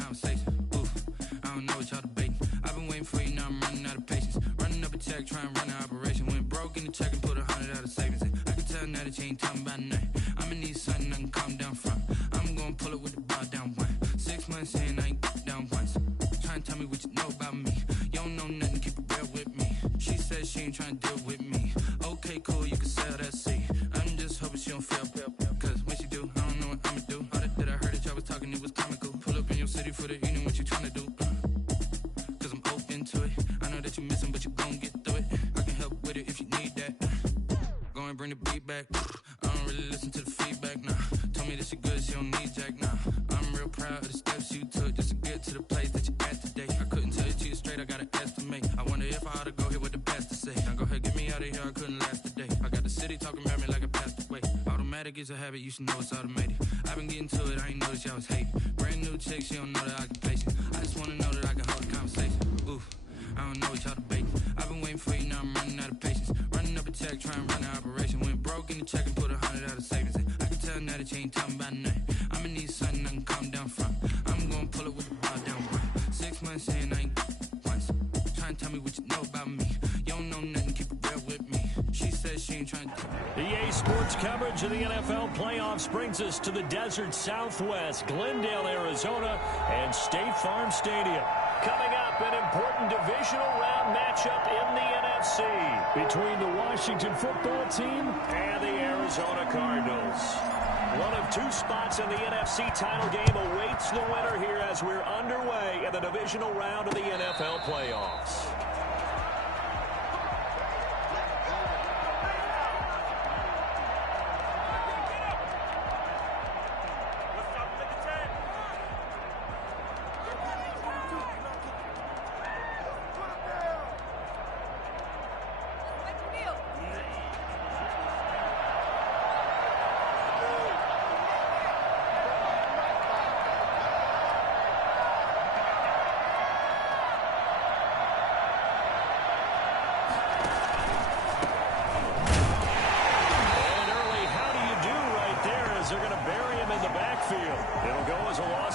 conversation. Ooh, I don't know what y'all debating. I've been waiting for you, now I'm running out of patience. Running up a check, trying to run an operation. Went broke in the check and put 100 out of savings in. I can tell now that you ain't talking about nothing. I'ma need something I can calm down from. I'm gonna pull it with the bar down one. 6 months in, I ain't down once. Trying to tell me what you know about me. You don't know nothing, keep it real with me. She says she ain't trying to deal with me. Okay, cool, you can sell that seat. I'm just hoping she don't fail. Cause when she do, I don't know what I'ma do. All that I heard that y'all was talking, it was comical. Pull up in your city for the evening, what you trying to do? Cause I'm open to it. I know that you missing, but you gon' get through it. I can help with it if you need that. Go and bring the beat back. I don't really listen to the feedback, nah. Told me that she good, she don't need jack, nah. I'm real proud of the steps you took just to get to the place that you at today. I couldn't tell you to you straight, I gotta estimate. I wonder if I ought to go here with the best to say. Now go ahead, get me out of here, I couldn't last today. I got the city talking about me like I passed away. Automatic is a habit, you should know it's automated. I've been getting to it, I ain't noticed y'all was hating. Brand new chick, she don't know the occupation. I just wanna know that I can hold a conversation. Ooh, I don't know what y'all debating. I've been waiting for you, now I'm running out of patience. Running up a check, trying to run an operation. Went broke in the check and put 100 out of savings in. I can tell now that you ain't talking about nothing. I'ma need something I can calm down from. I'm gonna pull it with the bar down one. 6 months in, I ain't once. Trying to tell me what you know about me. You don't know nothing, keep it real with me. She says she ain't trying to... EA Sports coverage of the NFL playoffs brings us to the desert Southwest, Glendale, Arizona, and State Farm Stadium. Coming up, an important divisional round matchup in the NFC between the Washington football team and the Arizona Cardinals. One of two spots in the NFC title game awaits the winner here as we're underway in the divisional round of the NFL playoffs.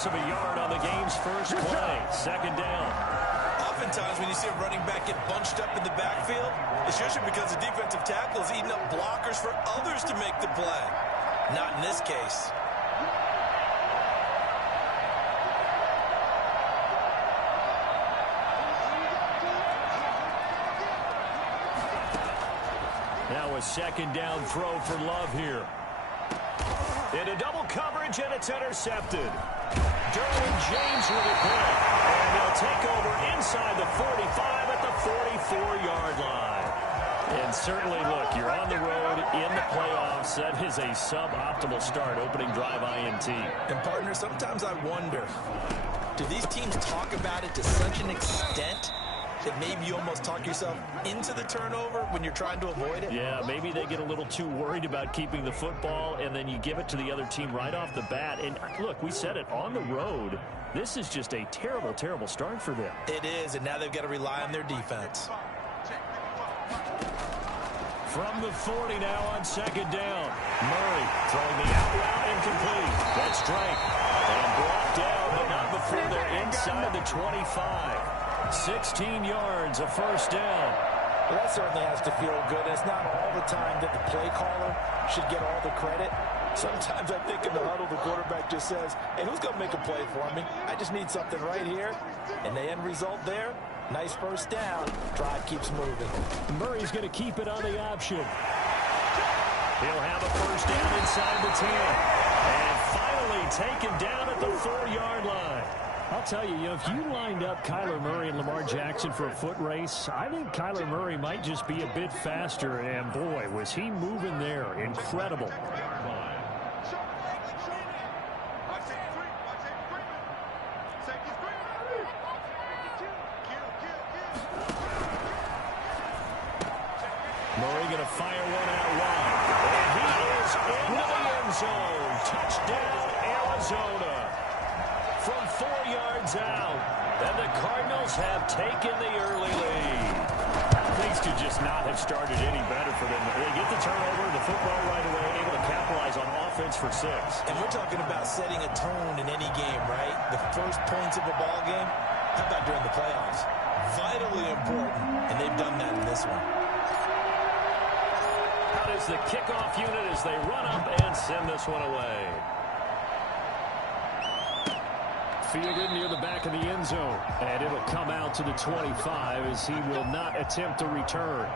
Of a yard on the game's first play. Second down. Oftentimes when you see a running back get bunched up in the backfield, it's usually because the defensive tackle is eating up blockers for others to make the play. Not in this case. Now a second down throw for Love here. Into double coverage, and it's intercepted. Derwin James with it quick. And they'll take over inside the 45 at the 44-yard line. And certainly, look, you're on the road in the playoffs. That is a suboptimal start, opening drive INT. And, partner, sometimes I wonder, do these teams talk about it to such an extent that maybe you almost talk yourself into the turnover when you're trying to avoid it? Yeah, maybe they get a little too worried about keeping the football, and then you give it to the other team right off the bat. And look, we said it, on the road, this is just a terrible, terrible start for them. It is, and now they've got to rely on their defense. From the 40 now on second down. Murray throwing the out route incomplete. That's Drake. And brought down, but not before they're inside the 25. 16 yards, a first down. Well, that certainly has to feel good. It's not all the time that the play caller should get all the credit. Sometimes I think in the huddle, the quarterback just says, hey, who's going to make a play for me? I just need something right here. And the end result there, nice first down. Drive keeps moving. Murray's going to keep it on the option. He'll have a first down inside the 10. And finally taken down at the 4-yard line. I'll tell you, if you lined up Kyler Murray and Lamar Jackson for a foot race, I think Kyler Murray might just be a bit faster. And, boy, was he moving there. Incredible. Murray going to fire one out wide. And he is into the end zone. Touchdown, Arizona. From 4 yards out. And the Cardinals have taken the early lead. Things could just not have started any better for them. They get the turnover, the football right away, able to capitalize on offense for 6. And we're talking about setting a tone in any game, right? The first points of a ball game, how about during the playoffs? Vitally important, and they've done that in this one. Out is the kickoff unit as they run up and send this one away. Fielded near the back of the end zone. And it'll come out to the 25 as he will not attempt to return.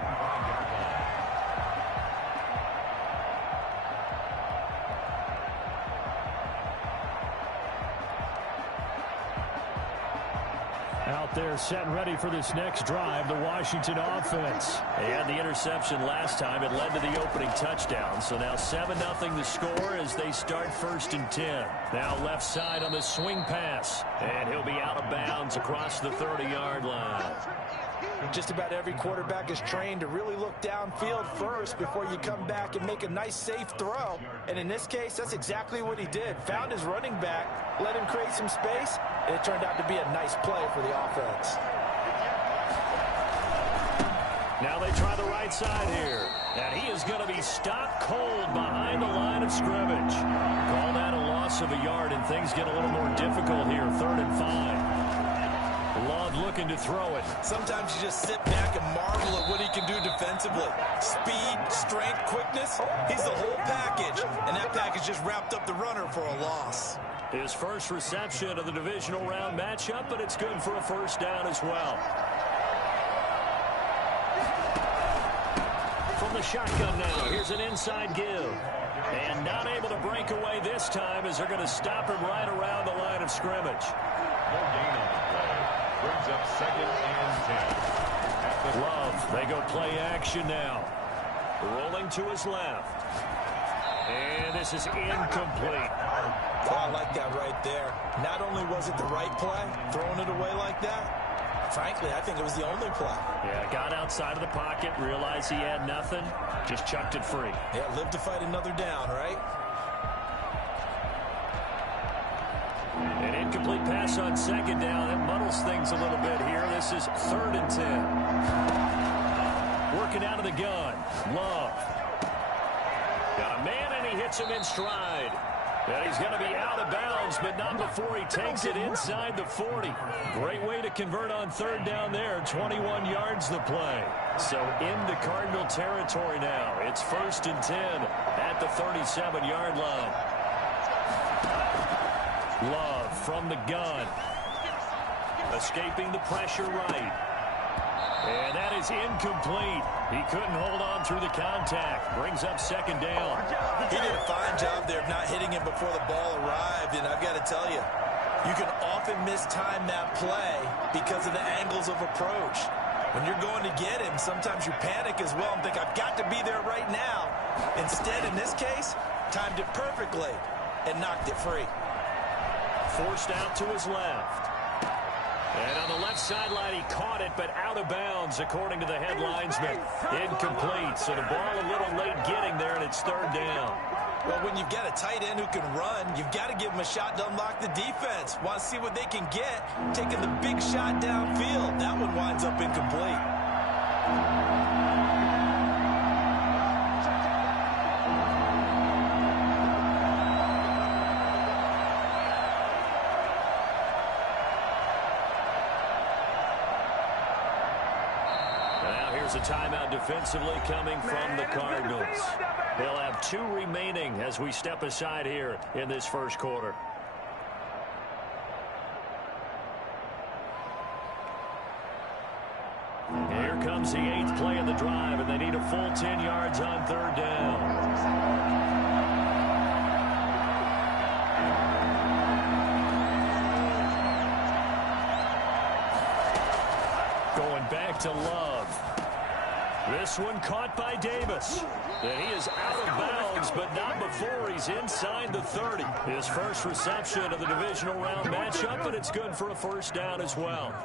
Out there set and ready for this next drive, the Washington offense. They had the interception last time. It led to the opening touchdown. So now 7-0 the score as they start 1st and 10. Now left side on the swing pass. And he'll be out of bounds across the 30-yard line. Just about every quarterback is trained to really look downfield first before you come back and make a nice, safe throw. And in this case, that's exactly what he did. Found his running back, let him create some space, and it turned out to be a nice play for the offense. Now they try the right side here. And he is going to be stopped cold behind the line of scrimmage. Call that a loss of a yard, and things get a little more difficult here. 3rd and 5. Love looking to throw it. Sometimes you just sit back and marvel at what he can do defensively. Speed, strength, quickness, he's the whole package. And that package just wrapped up the runner for a loss. His first reception of the divisional round matchup, but it's good for a 1st down as well. From the shotgun now, here's an inside give. And not able to break away this time as they're going to stop him right around the line of scrimmage. No gain on the play. Brings up 2nd and 10. Love, they go play action now. Rolling to his left. And this is incomplete. Oh, I like that right there. Not only was it the right play, throwing it away like that, frankly, I think it was the only play. Yeah, got outside of the pocket, realized he had nothing, just chucked it free. Yeah, live to fight another down, right? An incomplete pass on 2nd down. That muddles things a little bit here. This is 3rd and 10. Working out of the gun. Love. Got a man, and he hits him in stride. And he's going to be out of bounds, but not before he takes it inside the 40. Great way to convert on 3rd down there. 21 yards the play. So into Cardinal territory now. It's 1st and 10 at the 37-yard line. Love from the gun. Escaping the pressure right. And that is incomplete. He couldn't hold on through the contact. Brings up 2nd down. He did a fine job there of not hitting him before the ball arrived. And I've got to tell you, you can often mistime that play because of the angles of approach. When you're going to get him, sometimes you panic as well and think, I've got to be there right now. Instead, in this case, timed it perfectly and knocked it free. Forced out to his left. And on the left sideline, he caught it, but out of bounds, according to the head linesman. Incomplete, so the ball a little late getting there, and it's 3rd down. Well, when you've got a tight end who can run, you've got to give him a shot to unlock the defense. Want to see what they can get, taking the big shot downfield. That one winds up incomplete. A timeout defensively coming from the Cardinals. They'll have 2 remaining as we step aside here in this 1st quarter. Here comes the 8th play of the drive, and they need a full 10 yards on 3rd down. Going back to Love. This one caught by Davis. And he is out of bounds, but not before he's inside the 30. His first reception of the divisional round matchup, but it's good for a 1st down as well.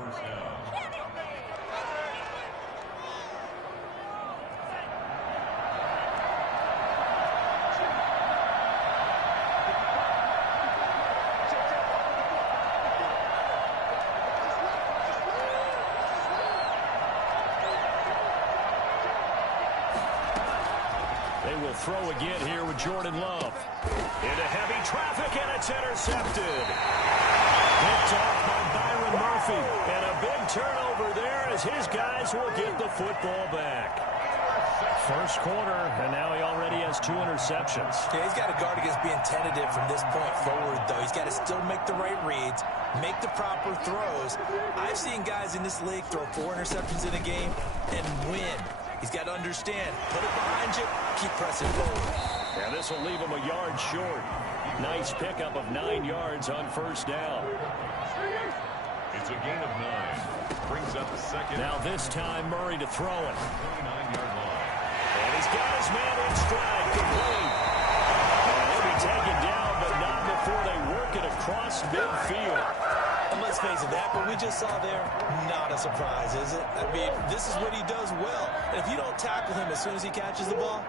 They will throw again here with Jordan Love. Into heavy traffic, and it's intercepted. Picked off by Byron Murphy. And a big turnover there as his guys will get the football back. First quarter, and now he already has 2 interceptions. Yeah, he's got to guard against being tentative from this point forward, though. He's got to still make the right reads, make the proper throws. I've seen guys in this league throw 4 interceptions in a game and win. He's got to understand, put it behind you, keep pressing forward. And this will leave him a yard short. Nice pickup of 9 yards on first down. It's a gain of 9. Brings up a second. Now this time Murray to throw it. 29-yard line. And he's got his man in stride. Complete. And he'll be taken down, but not before they work it across midfield. And let's face it, that what we just saw there, not a surprise, is it? I mean, this is what he does well. And if you don't tackle him as soon as he catches the ball,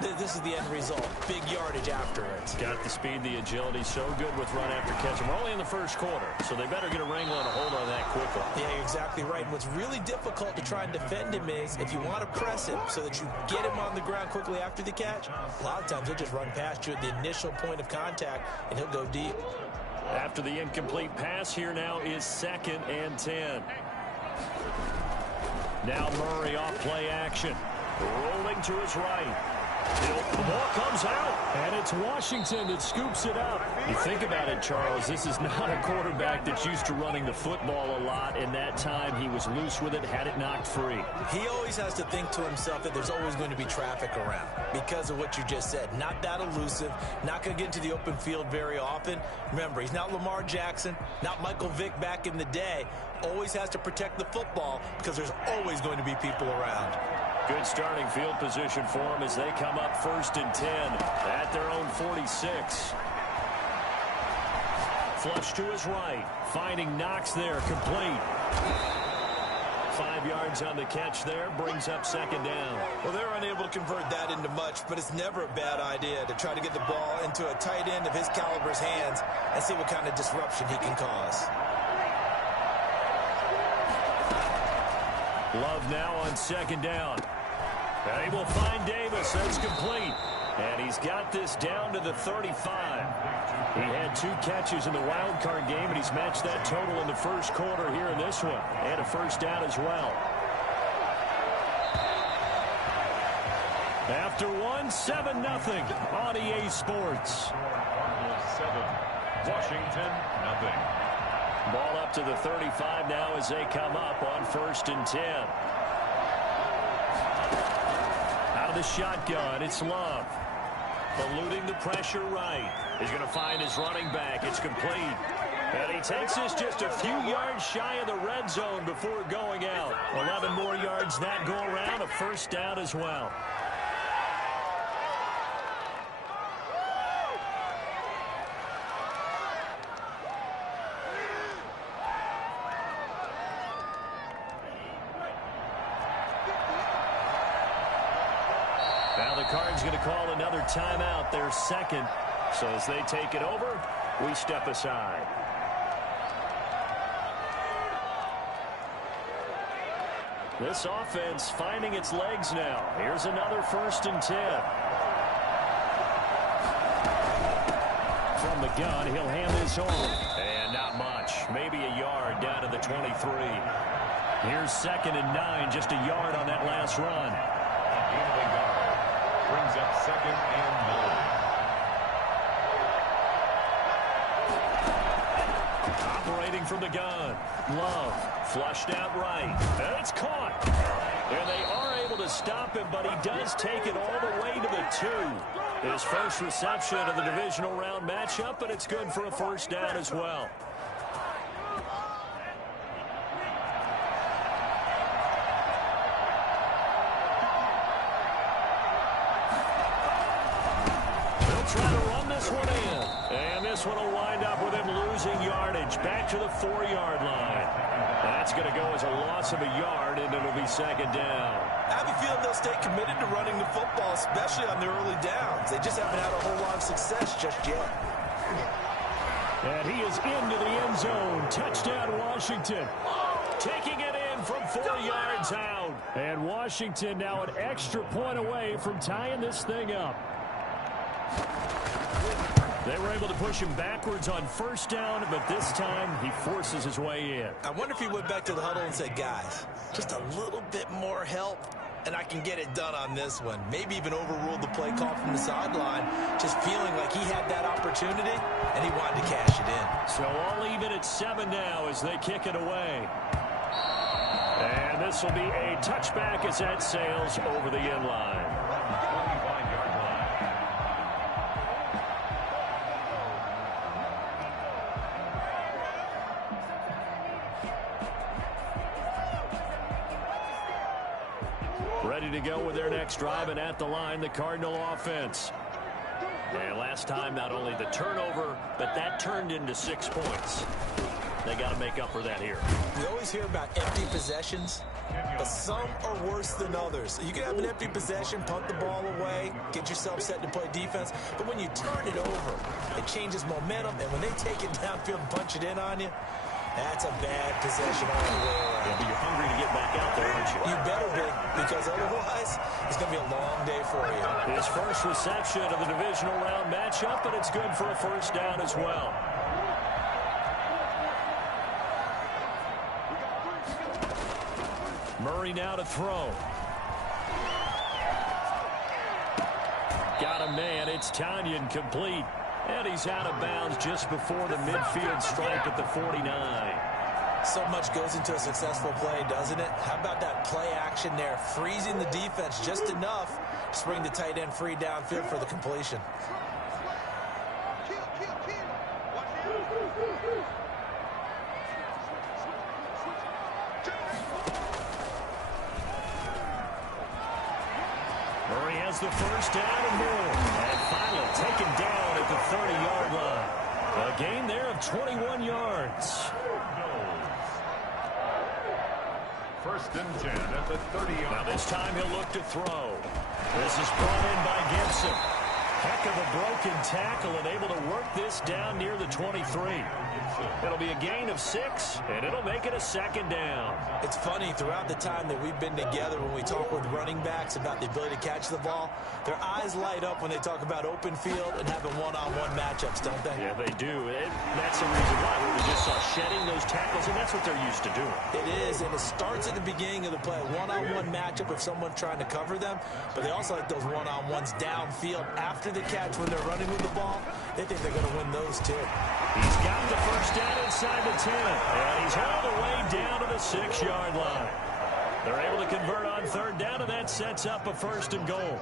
this is the end result. Big yardage after it. Got the speed, the agility, so good with run after catch. We're only in the first quarter, so they better get a wrangle and a hold on that quickly. Yeah, you're exactly right. And what's really difficult to try and defend him is if you want to press him so that you get him on the ground quickly after the catch, a lot of times he'll just run past you at the initial point of contact, and he'll go deep. After the incomplete pass, here now is 2nd and 10. Now Murray off play action. Rolling to his right. The ball comes out, and it's Washington that scoops it up. You think about it, Charles, this is not a quarterback that's used to running the football a lot, and that time he was loose with it, had it knocked free. He always has to think to himself that there's always going to be traffic around because of what you just said. Not that elusive, not going to get into the open field very often. Remember, he's not Lamar Jackson, not Michael Vick back in the day. Always has to protect the football because there's always going to be people around. Good starting field position for them as they come up 1st and 10 at their own 46. Flush to his right. Finding Knox there. Complete. 5 yards on the catch there. Brings up 2nd down. Well, they're unable to convert that into much, but it's never a bad idea to try to get the ball into a tight end of his caliber's hands and see what kind of disruption he can cause. Love now on 2nd down. And he will find Davis. That's complete. And he's got this down to the 35. He had 2 catches in the wild card game, and he's matched that total in the first quarter here in this one. And a first down as well. After 1, 7-0 on EA Sports. 7, Washington, nothing. Ball up to the 35 now as they come up on 1st and 10. Out of the shotgun, it's Love. Eluding the pressure right. He's going to find his running back. It's complete. And he takes this just a few yards shy of the red zone before going out. 11 more yards that go around. A first down as well. Now the Cards going to call another timeout, their 2nd. So as they take it over, we step aside. This offense finding its legs now. Here's another 1st and 10. From the gun, he'll hand this over. And not much. Maybe a yard down to the 23. Here's 2nd and 9, just a yard on that last run. Brings up 2nd and 9. Operating from the gun. Love flushed out right. And it's caught. And they are able to stop him, but he does take it all the way to the 2. His first reception of the divisional round matchup, but it's good for a first down as well. Try to run this one in. And this one will wind up with him losing yardage back to the 4-yard line. That's going to go as a loss of a yard, and it'll be 2nd down. I have a feeling they'll stay committed to running the football, especially on their early downs. They just haven't had a whole lot of success just yet. And he is into the end zone. Touchdown, Washington. Taking it in from 40 yards out. And Washington now an extra point away from tying this thing up. They were able to push him backwards on first down, but this time he forces his way in. I wonder if he went back to the huddle and said, guys, just a little bit more help, and I can get it done on this one. Maybe even overruled the play call from the sideline, just feeling like he had that opportunity, and he wanted to cash it in. So all even at 7 now as they kick it away. And this will be a touchback as that sails over the end line. 25-yard line. Ready to go with their next drive, and at the line, the Cardinal offense. And last time, not only the turnover, but that turned into 6 points. They got to make up for that here. We always hear about empty possessions, but some are worse than others. You can have an empty possession, punt the ball away, get yourself set to play defense, but when you turn it over, it changes momentum, and when they take it downfield and punch it in on you, that's a bad possession all the way around. Yeah, but you're hungry to get back out there, aren't you? You better be, because otherwise, it's going to be a long day for you. His first reception of the divisional round matchup, but it's good for a first down as well. Murray now to throw. Got a man. It's Tanyan complete. And he's out of bounds just before the midfield stripe at the 49. So much goes into a successful play, doesn't it? How about that play action there? Freezing the defense just enough to bring the tight end free downfield for the completion. Murray has the first down and more. And finally taken down at the 30-yard line. A gain there of 21 yards. First and 10 at the 30-yard line. Now this time he'll look to throw. This is brought in by Gibson. Heck of a broken tackle and able to work this down near the 23. It'll be a gain of 6, and it'll make it a second down. It's funny, throughout the time that we've been together, when we talk with running backs about the ability to catch the ball, their eyes light up when they talk about open field and having one-on-one matchups, don't they? Yeah, they do. And that's the reason why we just saw shedding those tackles, and that's what they're used to doing. It is, and it starts at the beginning of the play. One-on-one matchup if someone's trying to cover them, but they also like those one-on-ones downfield after the catch when they're running with the ball. They think they're going to win those too. He's got the first down inside the 10, and he's all the way down to the 6-yard line. They're able to convert on third down, and that sets up a first and goal.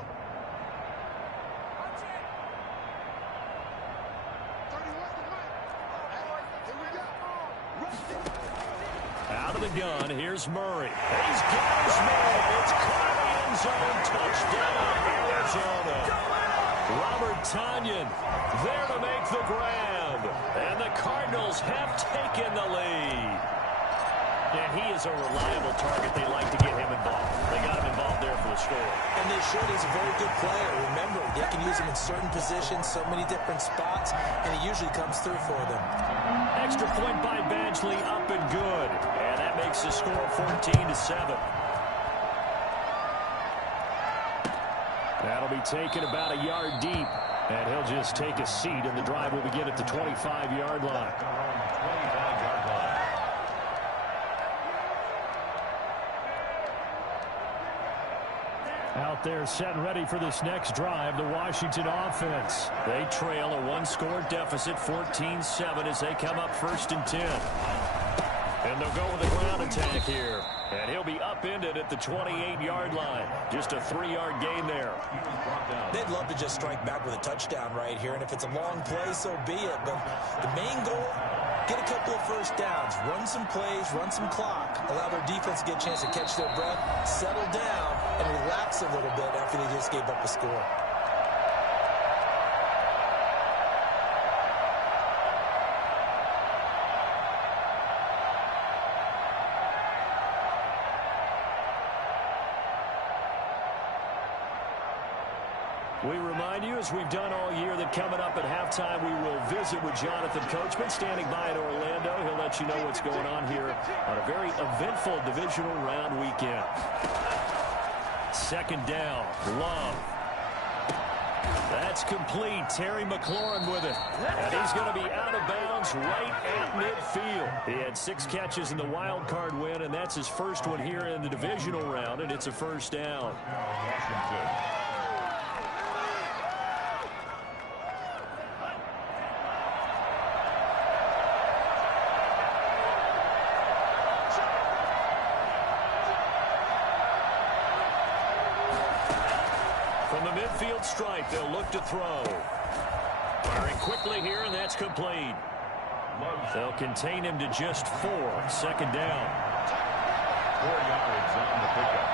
Out of the gun, here's Murray. He's got his man. It's caught in the end zone. Touchdown, Arizona. Robert Tanyan there to make the grab. And the Cardinals have taken the lead. And he is a reliable target. They like to get him involved. They got him involved there for the score. And they should. He's a very good player. Remember, they can use him in certain positions, so many different spots, and he usually comes through for them. Extra point by Badgley, up and good. And that makes the score 14-7. That'll be taken about a yard deep. And he'll just take a seat, and the drive will begin at the 25-yard line. 25-yard line. Out there set and ready for this next drive, the Washington offense. They trail a one-score deficit, 14-7, as they come up first and 10. And they'll go with a ground attack here. And he'll be upended at the 28-yard line. Just a 3-yard gain there. They'd love to just strike back with a touchdown right here, and if it's a long play, so be it. But the main goal, get a couple of first downs, run some plays, run some clock, allow their defense to get a chance to catch their breath, settle down, and relax a little bit after they just gave up a score. We remind you, as we've done all year, that coming up at halftime, we will visit with Jonathan Coachman, standing by in Orlando. He'll let you know what's going on here on a very eventful divisional round weekend. Second down, Love. That's complete. Terry McLaurin with it. And he's going to be out of bounds right at midfield. He had 6 catches in the wild card win, and that's his first one here in the divisional round, and it's a first down. Washington. From the midfield stripe, they'll look to throw. Firing quickly here, and that's complete. They'll contain him to just 4. Second down. 4 yards on the pickup.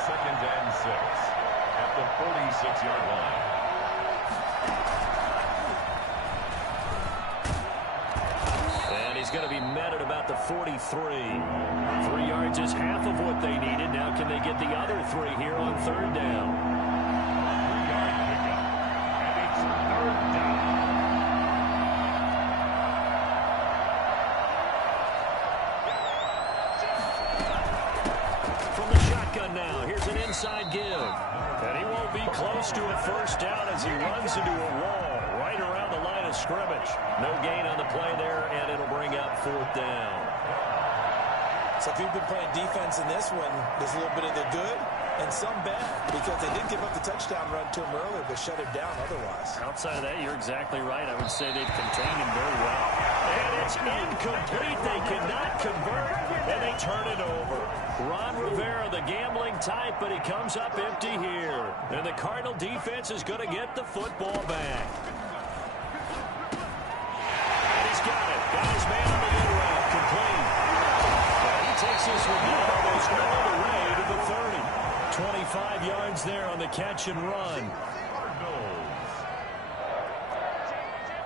Second and 6 at the 46-yard line. And he's going to be met at about the 43. 3 yards is half of what they needed. Now can they get the other 3 here on third down? 3-yard pickup. And it's third down. From the shotgun now, here's an inside give. And he won't be close to a first down as he runs into a wall right around the line of scrimmage. No gain on the play there, and it'll bring up fourth down. So if you've been playing defense in this one, there's a little bit of the good and some bad, because they did give up the touchdown run to him earlier, but shut him down otherwise. Outside of that, you're exactly right. I would say they've contained him very well. And it's incomplete. They cannot convert, and they turn it over. Ron Rivera, the gambling type, but he comes up empty here. And the Cardinal defense is going to get the football back. And he's got it. Got his man on the end route. Complete. And he takes this one down almost all the way to the 30. 25 yards there on the catch and run.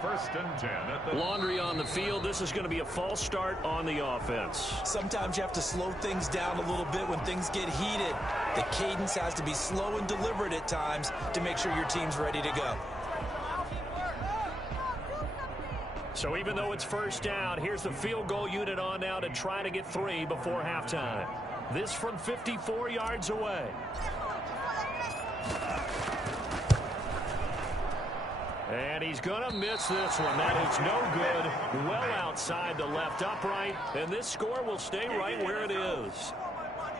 First and 10 at the... Laundry on the field. This is going to be a false start on the offense. Sometimes you have to slow things down a little bit when things get heated. The cadence has to be slow and deliberate at times to make sure your team's ready to go. So even though it's first down, here's the field goal unit on now to try to get 3 before halftime. This from 54 yards away. And he's going to miss this one. That is no good. Well outside the left upright. And this score will stay right where it is.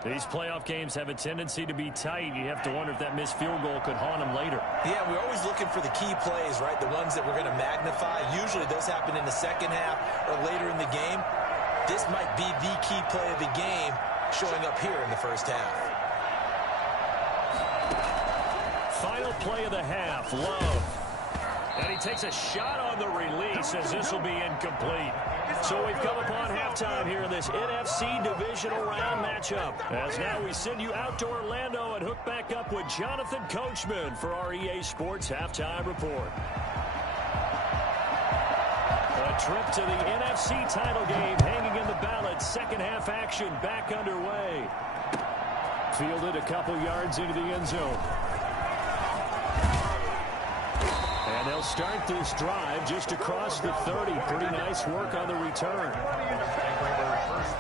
These playoff games have a tendency to be tight. You have to wonder if that missed field goal could haunt them later. Yeah, we're always looking for the key plays, right? The ones that we're going to magnify. Usually those happen in the second half or later in the game. This might be the key play of the game showing up here in the first half. Final play of the half, Love. And he takes a shot on the release as this will be incomplete. So we've come upon halftime here in this NFC divisional round matchup. As now we send you out to Orlando and hook back up with Jonathan Coachman for our EA Sports Halftime Report. A trip to the NFC title game hanging in the balance. Second half action back underway. Fielded a couple yards into the end zone. And they'll start this drive just across the 30. Pretty nice work on the return.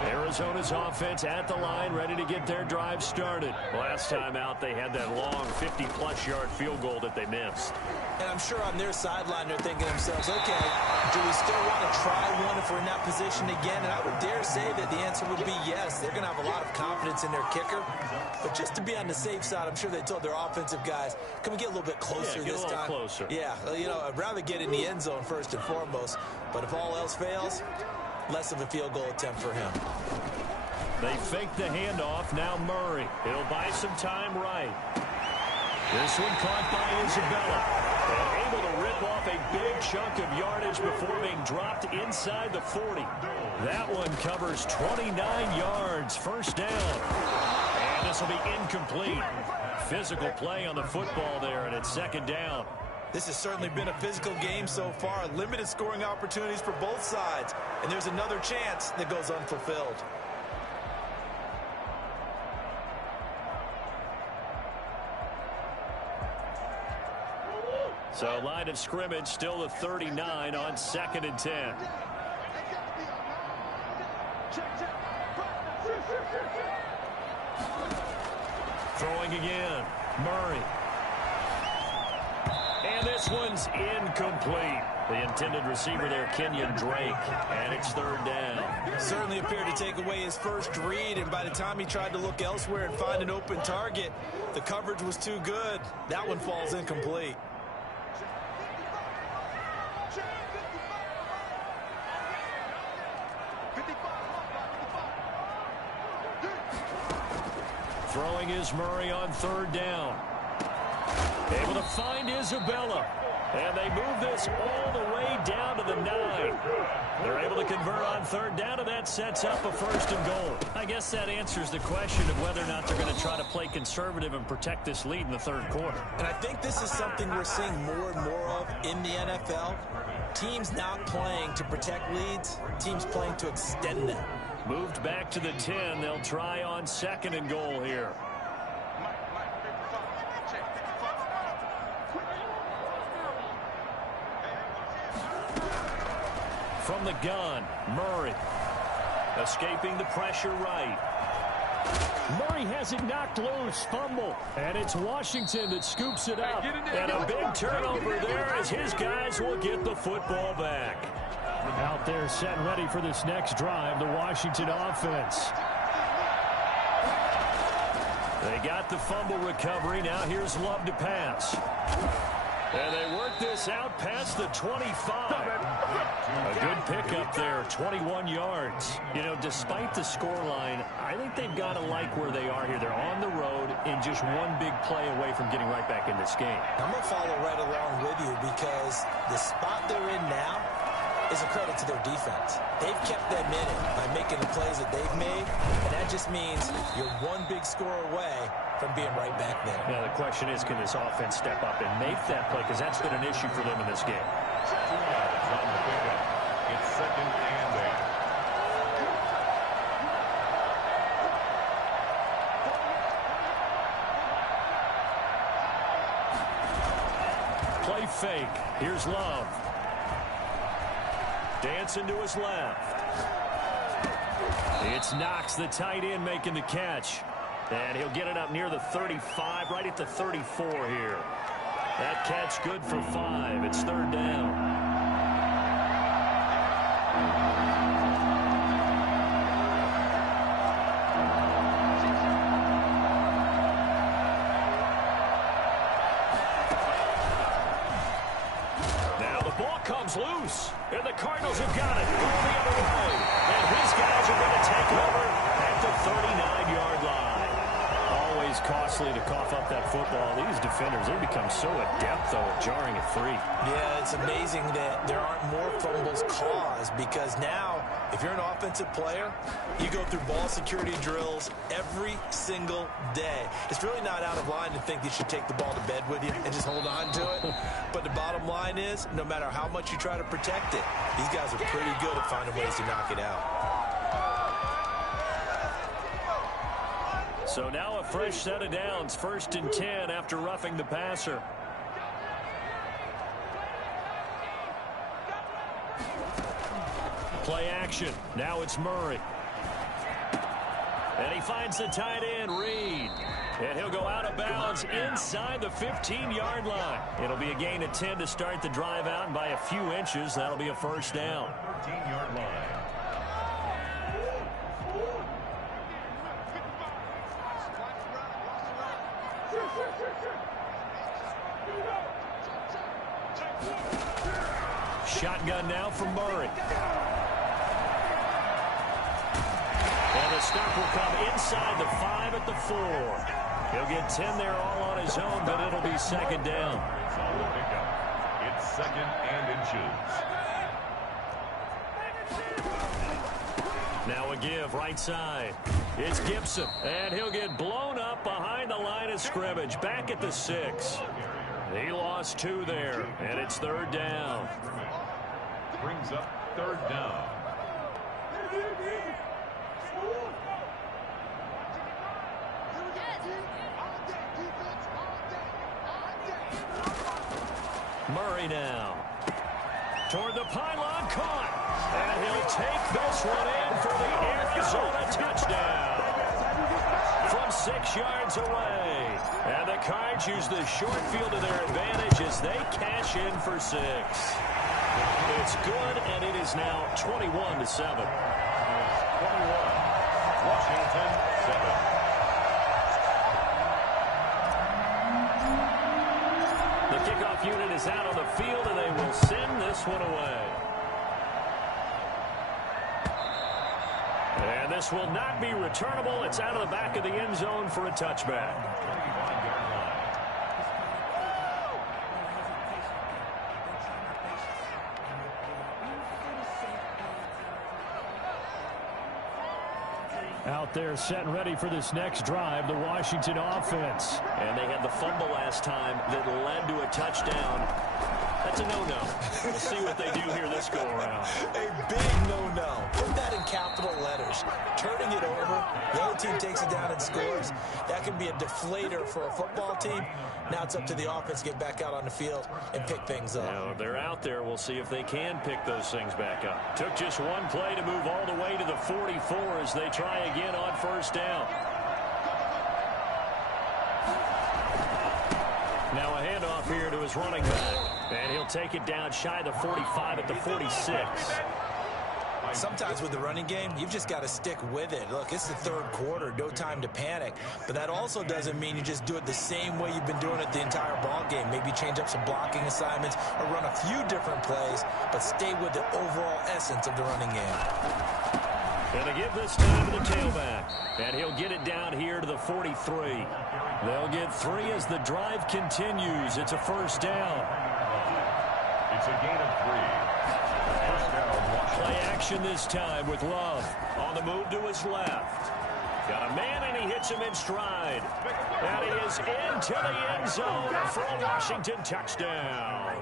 Arizona's offense at the line, ready to get their drive started. Last time out, they had that long 50-plus yard field goal that they missed. And I'm sure on their sideline, they're thinking to themselves, okay, do we still want to try one if we're in that position again? And I would dare say that the answer would be yes. They're going to have a lot of confidence in their kicker. But just to be on the safe side, I'm sure they told their offensive guys, can we get a little bit closer this time? Closer. Yeah, you know, I'd rather get in the end zone first and foremost. But if all else fails, less of a field goal attempt for him. They fake the handoff. Now Murray. It'll buy some time right. This one caught by Isabella. And able to rip off a big chunk of yardage before being dropped inside the 40. That one covers 29 yards. First down. And this will be incomplete. Physical play on the football there, and it's second down. This has certainly been a physical game so far. Limited scoring opportunities for both sides. And there's another chance that goes unfulfilled. So line of scrimmage still the 39 on 2nd and 10. Throwing again. Murray. And this one's incomplete. The intended receiver there, Kenyon Drake, and it's 3rd down. Certainly appeared to take away his first read, and by the time he tried to look elsewhere and find an open target, the coverage was too good. That one falls incomplete. Throwing is Murray on 3rd down. Able to find Isabella. And they move this all the way down to the 9. They're able to convert on 3rd down, and that sets up a 1st and goal. I guess that answers the question of whether or not they're going to try to play conservative and protect this lead in the 3rd quarter. And I think this is something we're seeing more and more of in the NFL. Teams not playing to protect leads, teams playing to extend them. Moved back to the 10. They'll try on 2nd and goal here. From the gun, Murray. Escaping the pressure right. Murray has it knocked loose. Fumble. And it's Washington that scoops it up. And a big turnover there as his guys will get the football back. Out there set and ready for this next drive, the Washington offense. They got the fumble recovery. Now here's Love to pass. And they work this out past the 25. A good pickup there, 21 yards. You know, despite the scoreline, I think they've got to like where they are here. They're on the road and just one big play away from getting right back in this game. I'm going to follow right along with you because the spot they're in now is a credit to their defense. They've kept them in it by making the plays that they've made, and that just means you're one big score away from being right back there. Now, the question is, can this offense step up and make that play? Because that's been an issue for them in this game. It's 2nd and 8. Play fake. Here's Love. Dancing to his left. It's Knox, the tight end, making the catch. And he'll get it up near the 35, right at the 34 here. That catch good for 5. It's 3rd down. Now the ball comes loose, and the Cardinals have got it. Going the other way. And his guys are going to take over at the 39-yard line. Always costly to cough up that football. These defenders, they become so adept, though, at jarring it free. Yeah, it's amazing that there aren't more fumbles caused because now, if you're an offensive player, you go through ball security drills every single day. It's really not out of line to think you should take the ball to bed with you and just hold on to it. But the bottom line is, no matter how much you try to protect it, these guys are pretty good at finding ways to knock it out. So now a fresh set of downs, 1st and 10 after roughing the passer. Play action. Now it's Murray. And he finds the tight end, Reed. And he'll go out of bounds inside the 15-yard line. It'll be a gain of 10 to start the drive out, and by a few inches, that'll be a 1st down. 13-yard line. Shotgun now from Murray. And the stop will come inside the 5 at the 4. He'll get 10 there all on his own, but it'll be 2nd down. It's on the pickup. It's 2nd and inches. Now a give right side. It's Gibson, and he'll get blown up behind the line of scrimmage, back at the 6. He lost 2 there, and it's 3rd down. Brings up 3rd down. Murray now. Toward the pylon, caught. And he'll take this one in for the Arizona touchdown. From 6 yards away. And the Cards use the short field to their advantage as they cash in for 6. It's good, and it is now 21-7. 21. Washington 7. The kickoff unit is out on the field, and they will send this one away. And this will not be returnable. It's out of the back of the end zone for a touchback. Out there set and ready for this next drive, the Washington offense. And they had the fumble last time that led to a touchdown. That's a no-no. We'll see what they do here this go-around. A big no-no. Put that in capital letters. Turning it over, the other team takes it down and scores. That can be a deflator for a football team. Now it's up to the offense to get back out on the field and pick things up. Now, if they're out there, we'll see if they can pick those things back up. Took just one play to move all the way to the 44 as they try again on first down. Now a handoff here to his running back. And he'll take it down shy of the 45 at the 46. Sometimes with the running game, you've just got to stick with it. Look, it's the third quarter, no time to panic. But that also doesn't mean you just do it the same way you've been doing it the entire ball game. Maybe change up some blocking assignments or run a few different plays, but stay with the overall essence of the running game. And to give this time to the tailback. And he'll get it down here to the 43. They'll get 3 as the drive continues. It's a first down. It's a gain of 3. First down, Washington. Play action this time with Love. On the move to his left. Got a man, and he hits him in stride. And he is into the end zone for a Washington touchdown.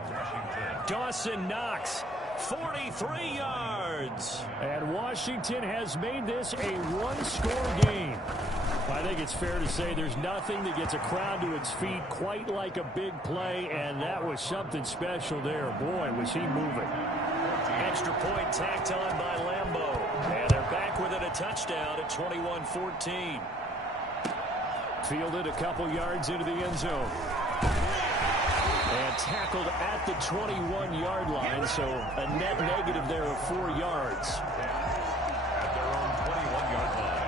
Dawson Knox, 43 yards. And Washington has made this a one-score game. I think it's fair to say there's nothing that gets a crowd to its feet quite like a big play, and that was something special there. Boy, was he moving. Extra point tacked on by Lambeau. And they're back within a touchdown at 21-14. Fielded a couple yards into the end zone. And tackled at the 21-yard line, so a net negative there of 4 yards. At their own 21-yard line.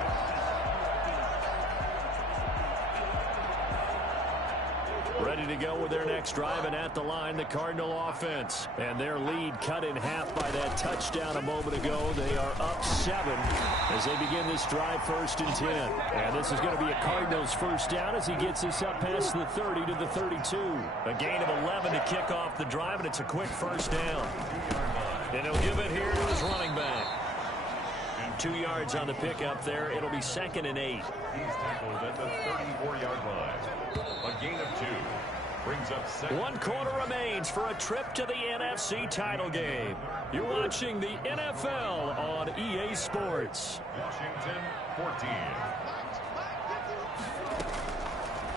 Ready to go with their next drive, and at the line, the Cardinal offense. And their lead cut in half by that touchdown a moment ago. They are up 7 as they begin this drive 1st and 10. And this is going to be a Cardinals first down as he gets this up past the 30 to the 32. A gain of 11 to kick off the drive, and it's a quick first down. And he'll give it here to his running back. 2 yards on the pickup there. It'll be 2nd and 8. He's tackled at the 34-yard line. A gain of 2. Brings up 2nd. 1 quarter remains for a trip to the NFC title game. You're watching the NFL on EA Sports. Washington 14.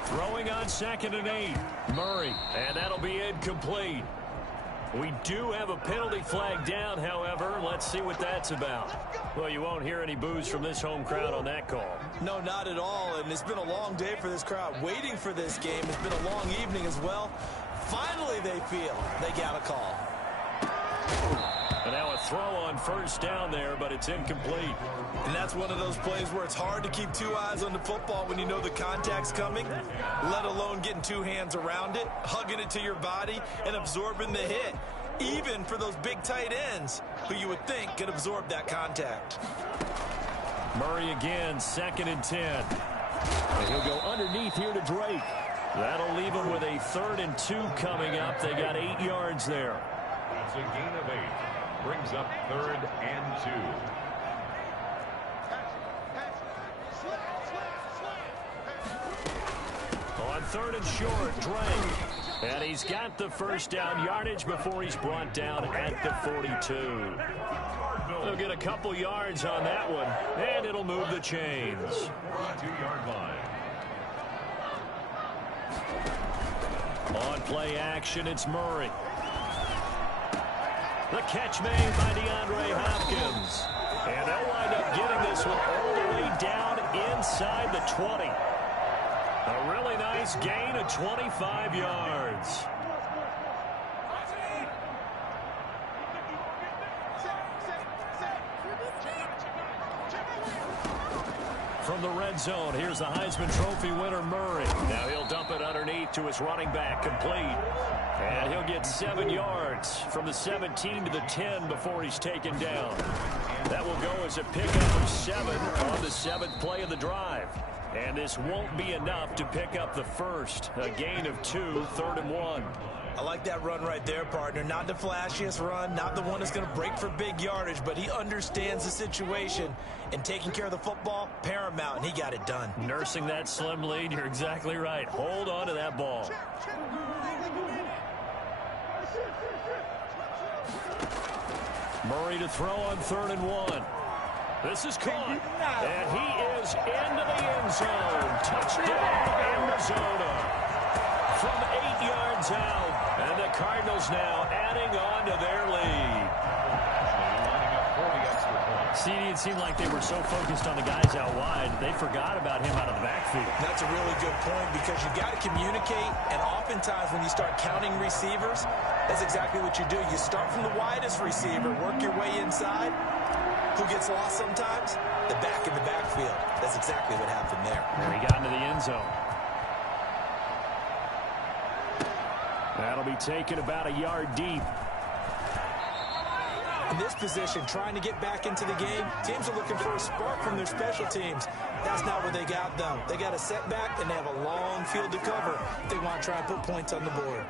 Throwing on 2nd and 8. Murray. And that'll be incomplete. We do have a penalty flag down, however. Let's see what that's about. Well, you won't hear any boos from this home crowd on that call. No, not at all, and it's been a long day for this crowd waiting for this game. It's been a long evening as well. Finally, they feel they got a call. And now a throw on first down there, but it's incomplete. And that's one of those plays where it's hard to keep 2 eyes on the football when you know the contact's coming, let alone getting 2 hands around it, hugging it to your body, and absorbing the hit, even for those big tight ends who you would think could absorb that contact. Murray again, 2nd and 10. And he'll go underneath here to Drake. That'll leave him with a 3rd and 2 coming up. They got 8 yards there. That's a gain of 8. Brings up 3rd and 2. On 3rd and short, Drake. And he's got the first down yardage before he's brought down at the 42. They'll get a couple yards on that one, and it'll move the chains. 2-yard line. On play action, it's Murray. The catch made by DeAndre Hopkins. And they'll wind up getting this one all the way down inside the 20. A really nice gain of 25 yards. From the red zone, here's the Heisman Trophy winner, Murray. Now he'll dump it underneath to his running back, complete. And he'll get 7 yards from the 17 to the 10 before he's taken down. That will go as a pickup of 7 on the 7th play of the drive. And this won't be enough to pick up the first. A gain of 2, 3rd and 1. I like that run right there, partner. Not the flashiest run, not the one that's going to break for big yardage, but he understands the situation, and taking care of the football, paramount, and he got it done. Nursing that slim lead, you're exactly right. Hold on to that ball. Murray to throw on 3rd and 1. This is caught, and he is into the end zone. Touchdown, Arizona. From 8 yards out, and the Cardinals now adding on to their lead. See, it seemed like they were so focused on the guys out wide, they forgot about him out of the backfield. That's a really good point, because you got to communicate, and oftentimes when you start counting receivers, that's exactly what you do. You start from the widest receiver, work your way inside. Who gets lost sometimes? The back in the backfield. That's exactly what happened there. And he got into the end zone. That'll be taken about a yard deep. In this position, trying to get back into the game, teams are looking for a spark from their special teams. That's not what they got, though. They got a setback, and they have a long field to cover if they want to try and put points on the board.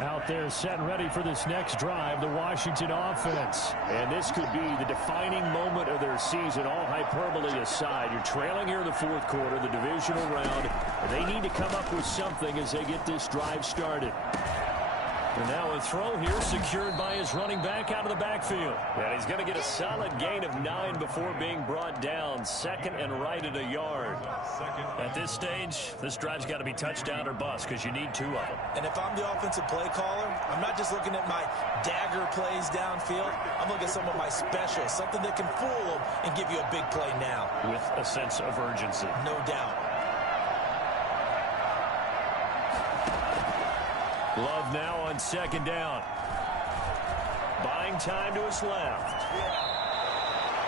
Out there set and ready for this next drive, the Washington offense. And this could be the defining moment of their season, all hyperbole aside. You're trailing here in the 4th quarter, the divisional round, and they need to come up with something as they get this drive started. And now a throw here secured by his running back out of the backfield. And he's going to get a solid gain of 9 before being brought down. 2nd and right at a yard. At this stage, this drive's got to be touchdown or bust because you need 2 of them. And if I'm the offensive play caller, I'm not just looking at my dagger plays downfield. I'm looking at some of my specials, something that can fool them and give you a big play now. With a sense of urgency. No doubt. Love now on 2nd down. Buying time to his left.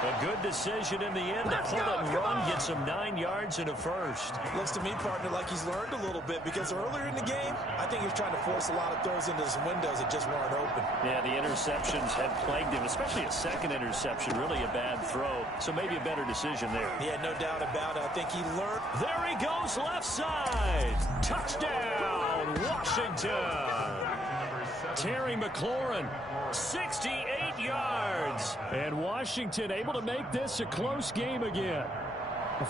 A good decision in the end to pull it and run, get some 9 yards and a first. Looks to me, partner, like he's learned a little bit, because earlier in the game, I think he was trying to force a lot of throws into some windows that just weren't open. Yeah, the interceptions had plagued him, especially a 2nd interception, really a bad throw. So maybe a better decision there. Yeah, no doubt about it. I think he learned. There he goes, left side. Touchdown, Washington. Terry McLaurin, 68 yards. And Washington able to make this a close game again.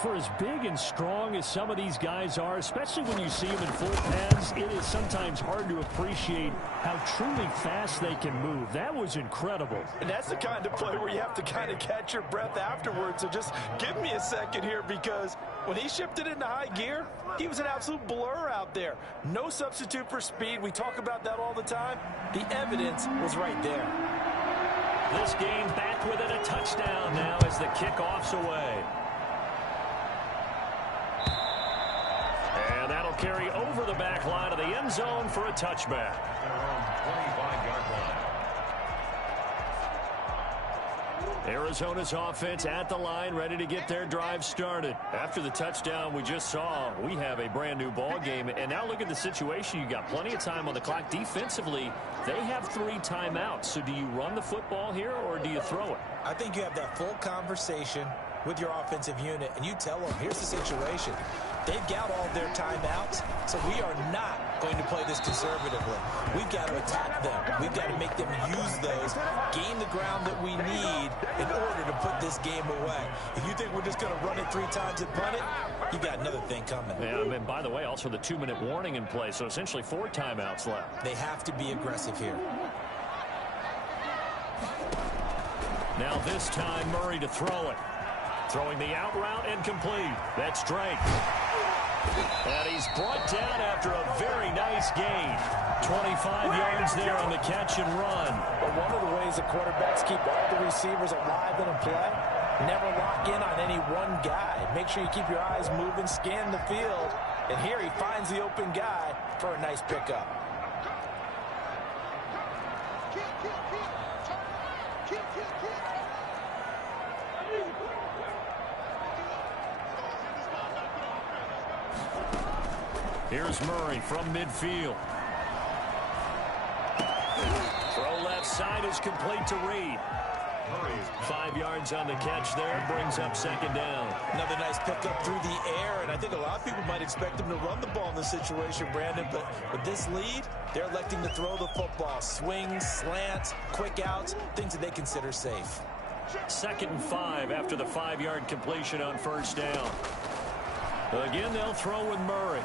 For as big and strong as some of these guys are, especially when you see them in full pads, it is sometimes hard to appreciate how truly fast they can move. That was incredible. And that's the kind of play where you have to kind of catch your breath afterwards. So just give me a second here, because when he shifted into high gear, he was an absolute blur out there. No substitute for speed. We talk about that all the time. The evidence was right there. This game back within a touchdown now as the kickoff's away. And that'll carry over the back line of the end zone for a touchback. 25-yard line. Arizona's offense at the line, ready to get their drive started. After the touchdown we just saw, we have a brand new ball game. And now look at the situation. You got plenty of time on the clock. Defensively, they have 3 timeouts. So do you run the football here or do you throw it? I think you have that full conversation with your offensive unit, and you tell them, here's the situation. They've got all their timeouts, so we are not going to play this conservatively. We've got to attack them. We've got to make them use those, gain the ground that we need in order to put this game away. If you think we're just going to run it 3 times and punt it, you got another thing coming. Yeah, and by the way, also the 2-minute warning in play, so essentially 4 timeouts left. They have to be aggressive here. Now this time, Murray to throw it. Throwing the out route and complete. That's Drake. And he's brought down after a very nice gain. 25 yards there on the catch and run. But one of the ways the quarterbacks keep all the receivers alive in a play, never lock in on any one guy. Make sure you keep your eyes moving, scan the field. And here he finds the open guy for a nice pickup. Here's Murray from midfield. Throw left side is complete to Reed. 5 yards on the catch there, brings up second down. Another nice pickup through the air, and I think a lot of people might expect him to run the ball in this situation, Brandon, but with this lead, they're electing to throw the football. Swings, slants, quick outs, things that they consider safe. 2nd and 5 after the 5-yard completion on first down. Again, they'll throw with Murray.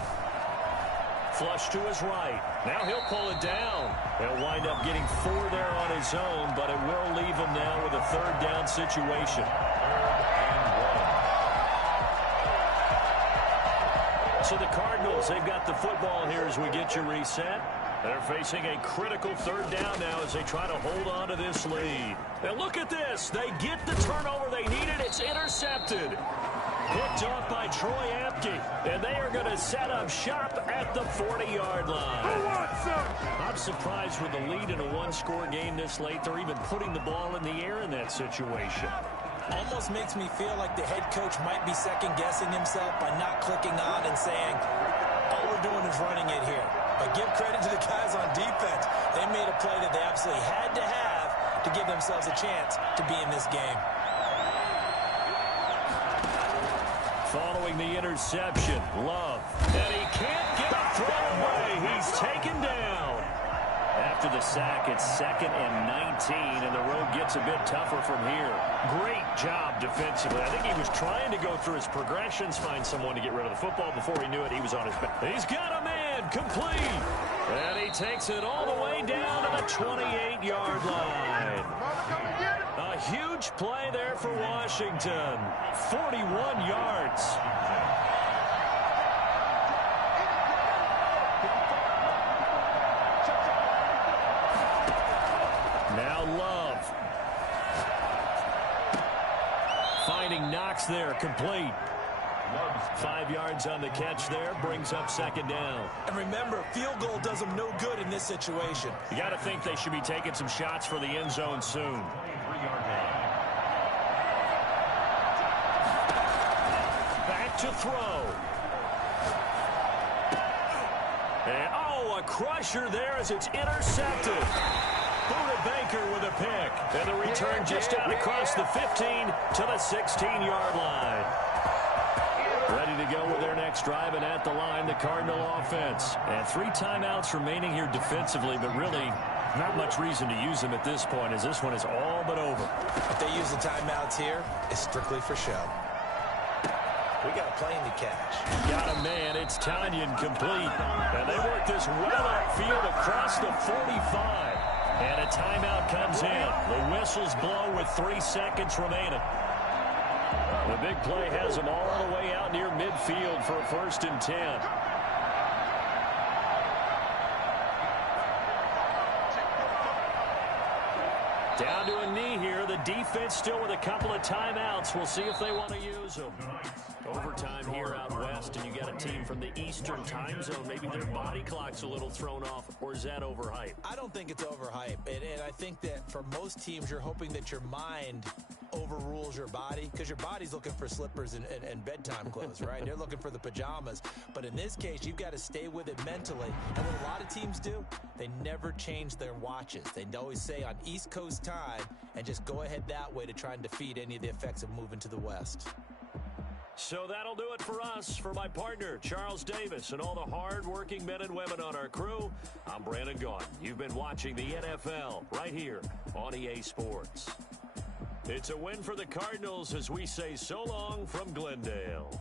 Flush to his right. Now he'll pull it down. He'll wind up getting 4 there on his own, but it will leave him now with a 3rd down situation. 3rd and 1. So the Cardinals, they've got the football here as we get you reset. They're facing a critical 3rd down now as they try to hold on to this lead. Now look at this. They get the turnover they needed. It's intercepted. Picked off by Troy Apke, and they are going to set up shop at the 40-yard line. I'm surprised with the lead in a one-score game this late. They're even putting the ball in the air in that situation. Almost makes me feel like the head coach might be second-guessing himself by not clicking on and saying, all we're doing is running it here. But give credit to the guys on defense. They made a play that they absolutely had to have to give themselves a chance to be in this game. Following the interception, Love. And he can't get a throw away. He's taken down. After the sack, it's 2nd and 19, and the road gets a bit tougher from here. Great job defensively. I think he was trying to go through his progressions, find someone to get rid of the football. Before he knew it, he was on his back. He's got a man, complete. And he takes it all the way down to the 28-yard line. A huge play there for Washington. 41 yards. Now Love. Finding Knox there, complete. 5 yards on the catch there, brings up second down. And remember, field goal does them no good in this situation. You got to think they should be taking some shots for the end zone soon. 3-yard line. Back to throw. And, oh, a crusher there as it's intercepted. Buda Baker with a pick. And the return just out across the 15 to the 16-yard line. Ready to go with their next drive, and at the line, the Cardinal offense. And 3 timeouts remaining here defensively, but really not much reason to use them at this point, as this one is all but over. If they use the timeouts here, it's strictly for show. We got a plane to catch. Got a man. It's Tanyan, complete. And they work this well upfield across the 45. And a timeout comes in. The whistles blow with 3 seconds remaining. The big play has them all the way out near midfield for a 1st and 10. Down to a knee here. The defense still with a couple of timeouts. We'll see if they want to use them. Overtime here out west, and you got a team from the Eastern time zone. Maybe their body clock's a little thrown off, or is that overhyped? I don't think it's overhyped, and I think that for most teams, you're hoping that your mind overrules your body, because your body's looking for slippers and bedtime clothes, right? They're looking for the pajamas. But in this case, you've got to stay with it mentally. And what a lot of teams do, they never change their watches. They always say on East Coast time, and just go ahead that way to try and defeat any of the effects of moving to the West. So that'll do it for us. For my partner, Charles Davis, and all the hard-working men and women on our crew, I'm Brandon Gaughan. You've been watching the NFL right here on EA Sports. It's a win for the Cardinals as we say so long from Glendale.